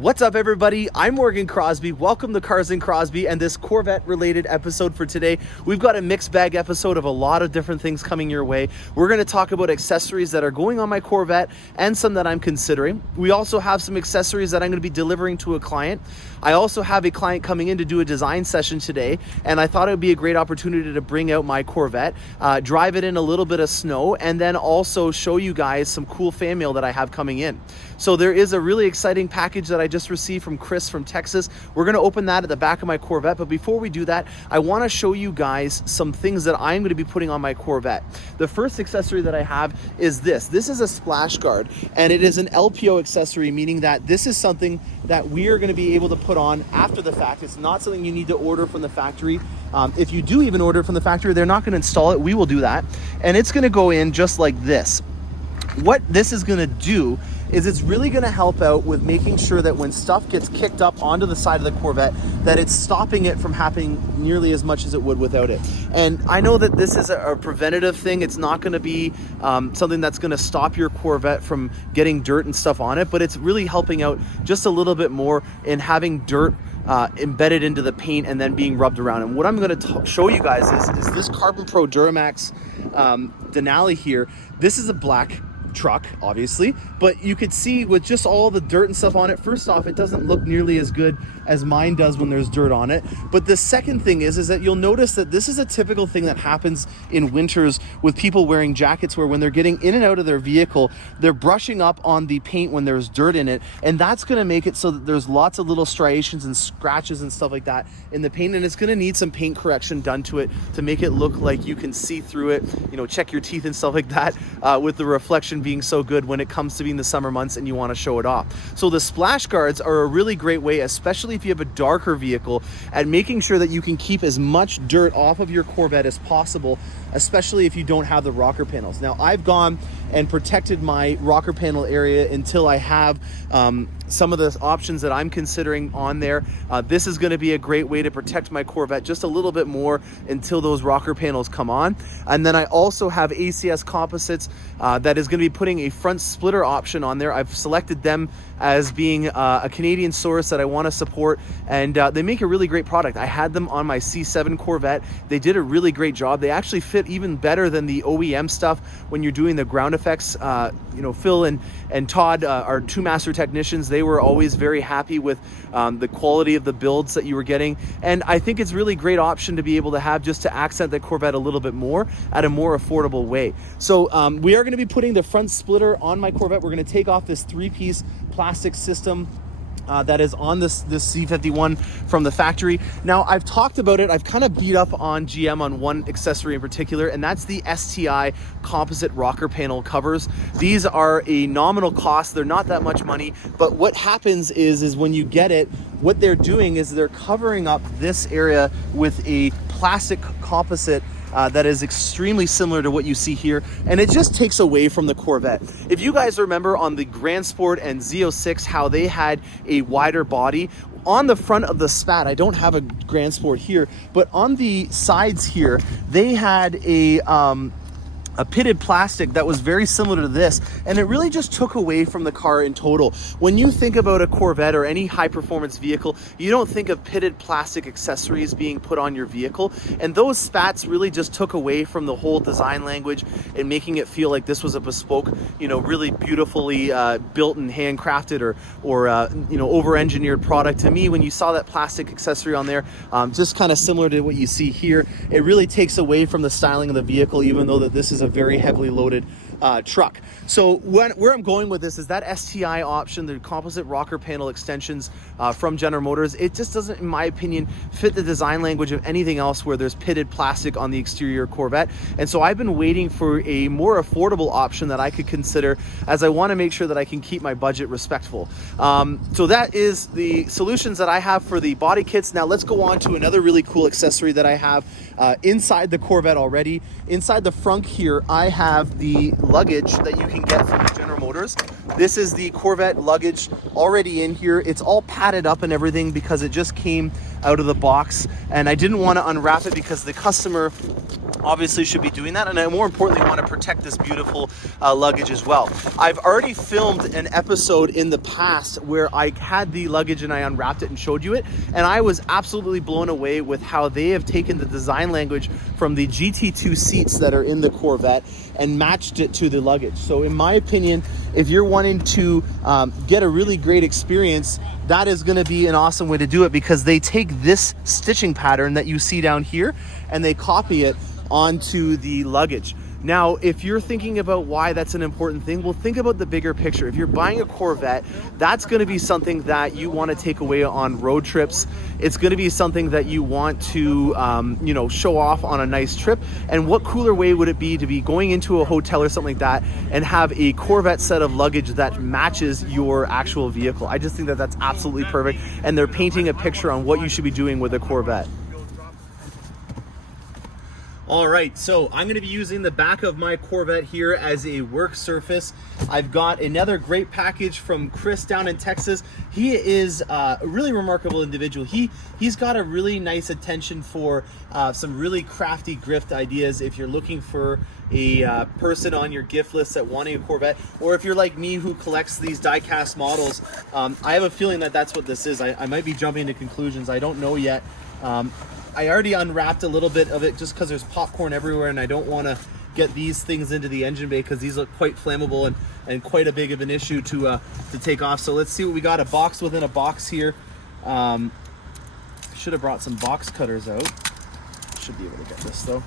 What's up, everybody? I'm Morgan Crosbie. Welcome to Cars and Crosbie and this Corvette related episode for today. We've got a mixed bag episode of a lot of different things coming your way. We're going to talk about accessories that are going on my Corvette and some that I'm considering. We also have some accessories that I'm going to be delivering to a client. I also have a client coming in to do a design session today, and I thought it would be a great opportunity to bring out my Corvette, drive it in a little bit of snow, and then also show you guys some cool fan mail that I have coming in. So there is a really exciting package that I just received from Chris from Texas. We're going to open that at the back of my Corvette, but before we do that, I want to show you guys some things that I'm going to be putting on my Corvette. The first accessory that I have is this. This is a splash guard, and it is an LPO accessory, meaning that this is something that we are going to be able to put on after the fact. It's not something you need to order from the factory. If you do even order it from the factory, they're not going to install it. We will do that, and it's going to go in just like this. What this is going to do is it's really going to help out with making sure that when stuff gets kicked up onto the side of the Corvette, that it's stopping it from happening nearly as much as it would without it. And I know that this is a preventative thing. It's not going to be something that's going to stop your Corvette from getting dirt and stuff on it, but it's really helping out just a little bit more in having dirt embedded into the paint and then being rubbed around. And what I'm going to show you guys is this Carbon Pro Duramax Denali here. This is a black truck, obviously, but you could see with just all the dirt and stuff on it, first off, it doesn't look nearly as good as mine does when there's dirt on it. But the second thing is that you'll notice that this is a typical thing that happens in winters with people wearing jackets, where when they're getting in and out of their vehicle, they're brushing up on the paint when there's dirt in it, and that's going to make it so that there's lots of little striations and scratches and stuff like that in the paint, and it's going to need some paint correction done to it to make it look like you can see through it, you know, check your teeth and stuff like that, with the reflection being so good when it comes to being the summer months and you want to show it off. So the splash guards are a really great way, especially if you have a darker vehicle, at making sure that you can keep as much dirt off of your Corvette as possible, especially if you don't have the rocker panels. Now, I've gone and protected my rocker panel area until I have some of the options that I'm considering on there. This is going to be a great way to protect my Corvette just a little bit more until those rocker panels come on. And then I also have ACS Composites that is going to be putting a front splitter option on there. I've selected them as being a Canadian source that I want to support, and they make a really great product. I had them on my C7 Corvette. They did a really great job. They actually fit even better than the OEM stuff when you're doing the ground effects. You know, Phil and Todd, our two master technicians, they were always very happy with the quality of the builds that you were getting, and I think it's really great option to be able to have just to accent the Corvette a little bit more at a more affordable way. So we are going to be putting the front splitter on my Corvette. We're going to take off this three-piece plastic system that is on this C51 from the factory. Now, I've talked about it. I've kind of beat up on GM on one accessory in particular, and that's the STI composite rocker panel covers. These are a nominal cost. They're not that much money, but what happens is when you get it, what they're doing is they're covering up this area with a plastic composite that is extremely similar to what you see here, and it just takes away from the Corvette. If you guys remember on the Grand Sport and Z06 how they had a wider body, on the front of the spat, I don't have a Grand Sport here, but on the sides here, they had a pitted plastic that was very similar to this, and it really just took away from the car in total. When you think about a Corvette or any high performance vehicle, you don't think of pitted plastic accessories being put on your vehicle, and those spats really just took away from the whole design language and making it feel like this was a bespoke, you know, really beautifully built and handcrafted or you know, over engineered product. To me, when you saw that plastic accessory on there, just kind of similar to what you see here, it really takes away from the styling of the vehicle, even though that this is a very heavily loaded truck. So where I'm going with this is that STI option, the composite rocker panel extensions from General Motors. It just doesn't, in my opinion, fit the design language of anything else where there's pitted plastic on the exterior Corvette. And so I've been waiting for a more affordable option that I could consider, as I want to make sure that I can keep my budget respectful. So that is the solutions that I have for the body kits. Now let's go on to another really cool accessory that I have inside the Corvette already. Inside the front here, I have the luggage that you can get from General Motors. This is the Corvette luggage already in here. It's all padded up and everything because it just came out of the box, and I didn't want to unwrap it because the customer obviously should be doing that, and I more importantly want to protect this beautiful luggage as well. I've already filmed an episode in the past where I had the luggage and I unwrapped it and showed you it, and I was absolutely blown away with how they have taken the design language from the GT2 seats that are in the Corvette and matched it to the luggage. So in my opinion, if you're wanting to get a really great experience, that is going to be an awesome way to do it, because they take this stitching pattern that you see down here and they copy it onto the luggage. Now, if you're thinking about why that's an important thing, well, think about the bigger picture. If you're buying a Corvette, that's going to be something that you want to take away on road trips. It's going to be something that you want to, you know, show off on a nice trip. And what cooler way would it be to be going into a hotel or something like that and have a Corvette set of luggage that matches your actual vehicle? I just think that that's absolutely perfect. And they're painting a picture on what you should be doing with a Corvette. All right, so I'm going to be using the back of my Corvette here as a work surface. I've got another great package from Chris down in Texas. He is a really remarkable individual. He's got a really nice attention for some really crafty gift ideas if you're looking for a person on your gift list that wanting a Corvette, or if you're like me who collects these die-cast models. I have a feeling that that's what this is. I might be jumping to conclusions. I don't know yet. I already unwrapped a little bit of it just because there's popcorn everywhere, and I don't want to get these things into the engine bay because these look quite flammable and quite a big of an issue to take off. So let's see what we got. A box within a box here. Should have brought some box cutters out. Should be able to get this though.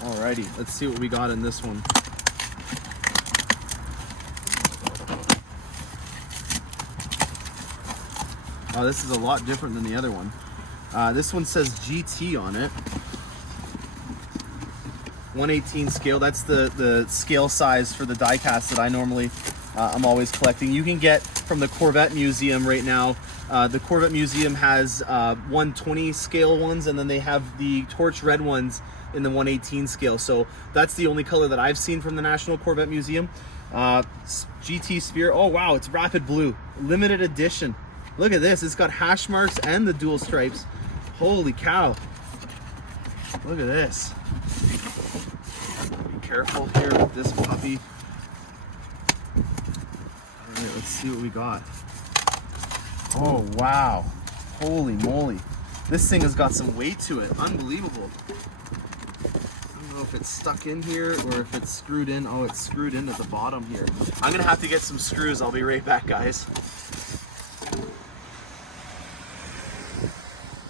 Alrighty, let's see what we got in this one. Oh, this is a lot different than the other one. This one says GT on it. 1/18 scale. That's the scale size for the die cast that I normally, I'm always collecting. You can get from the Corvette Museum right now. The Corvette Museum has 1/20 scale ones, and then they have the torch red ones in the 1/18 scale. So that's the only color that I've seen from the National Corvette Museum. GT Sphere. Oh wow, it's rapid blue, limited edition. Look at this, it's got hash marks and the dual stripes. Holy cow. Look at this. Be careful here with this puppy. All right, let's see what we got. Oh wow, holy moly. This thing has got some weight to it, unbelievable. I don't know if it's stuck in here or if it's screwed in. Oh, it's screwed in at the bottom here. I'm gonna have to get some screws. I'll be right back, guys.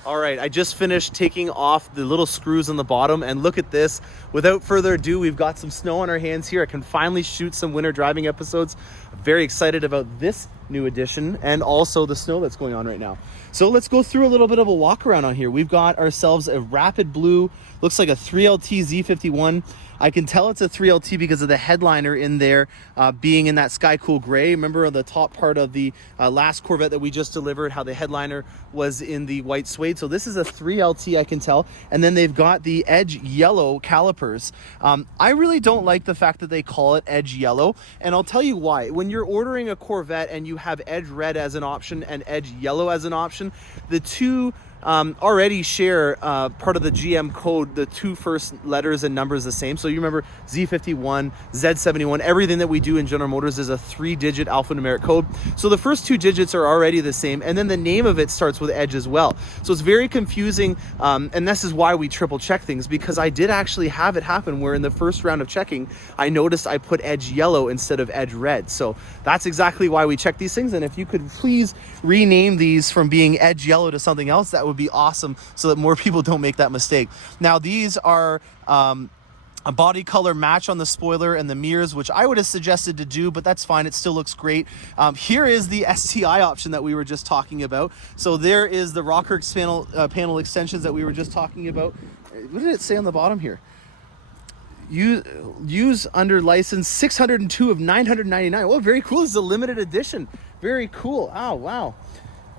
All right, I just finished taking off the little screws on the bottom, and look at this. Without further ado, we've got some snow on our hands here. I can finally shoot some winter driving episodes. I'm very excited about this new addition and also the snow that's going on right now. So let's go through a little bit of a walk around on here. We've got ourselves a rapid blue, looks like a 3LT Z51. I can tell it's a 3LT because of the headliner in there being in that sky cool gray. Remember on the top part of the last Corvette that we just delivered, how the headliner was in the white suede. So this is a 3LT, I can tell. And then they've got the edge yellow calipers. I really don't like the fact that they call it edge yellow, and I'll tell you why. When you're ordering a Corvette and you have edge red as an option and edge yellow as an option, the two already share part of the GM code. The two first letters and numbers the same. So you remember Z51, Z71, everything that we do in General Motors is a 3-digit alphanumeric code. So the first 2 digits are already the same, and then the name of it starts with edge as well. So it's very confusing, and this is why we triple check things, because I did actually have it happen where in the first round of checking I noticed I put edge yellow instead of edge red. So that's exactly why we check these things. And if you could please rename these from being edge yellow to something else, that would be awesome, so that more people don't make that mistake. Now these are a body color match on the spoiler and the mirrors, which I would have suggested to do, but that's fine. It still looks great. Here is the STI option that we were just talking about. So there is the rocker panel extensions that we were just talking about. What did it say on the bottom here? Use under license 602 of 999. Well, very cool. This is a limited edition. Very cool. Oh, wow.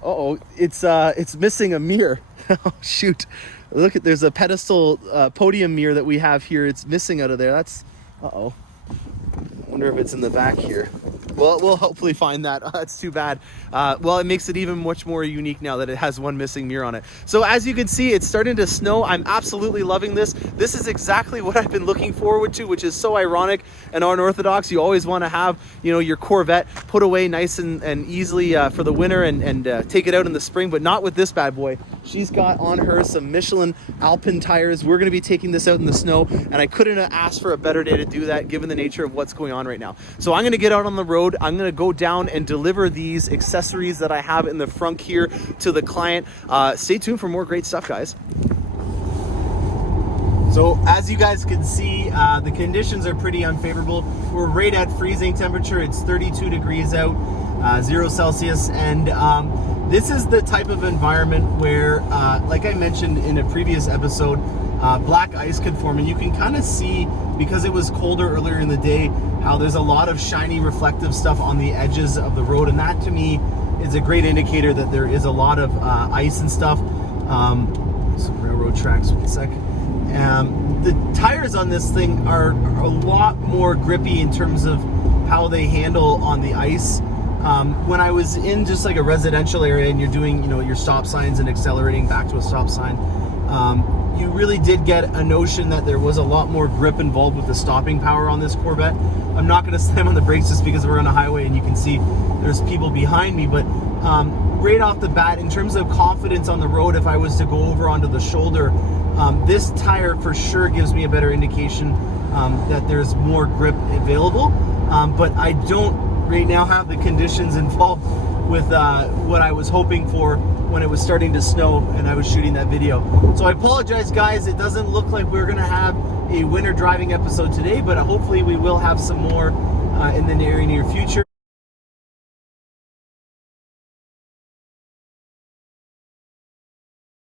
Uh-oh, it's missing a mirror. Oh, shoot. Look at, there's a pedestal podium mirror that we have here. It's missing out of there. That's, uh-oh. I wonder if it's in the back here. Well, we'll hopefully find that. That's too bad. Well, it makes it even much more unique now that it has one missing mirror on it. So as you can see, it's starting to snow. I'm absolutely loving this. This is exactly what I've been looking forward to, which is so ironic and unorthodox. You always want to have, you know, your Corvette put away nice and easily for the winter and take it out in the spring, but not with this bad boy. She's got on her some Michelin Alpine tires. We're going to be taking this out in the snow, and I couldn't have asked for a better day to do that given the nature of what's going on right now. So I'm going to get out on the road. I'm going to go down and deliver these accessories that I have in the front here to the client. Stay tuned for more great stuff, guys. So as you guys can see, the conditions are pretty unfavorable. We're right at freezing temperature. It's 32 degrees out, 0 Celsius. And this is the type of environment where, like I mentioned in a previous episode, black ice could form. And you can kind of see, because it was colder earlier in the day, how there's a lot of shiny reflective stuff on the edges of the road. And that to me is a great indicator that there is a lot of ice and stuff. Some railroad tracks, 1 sec. The tires on this thing are a lot more grippy in terms of how they handle on the ice. When I was in just like a residential area and you're doing, you know, your stop signs and accelerating back to a stop sign, you really did get a notion that there was a lot more grip involved with the stopping power on this Corvette. I'm not going to slam on the brakes just because we're on a highway and you can see there's people behind me, but right off the bat, in terms of confidence on the road, if I was to go over onto the shoulder, this tire for sure gives me a better indication that there's more grip available, but I don't right now have the conditions involved with what I was hoping for when it was starting to snow and I was shooting that video. So I apologize, guys. It doesn't look like we're gonna have a winter driving episode today, but hopefully we will have some more in the near future.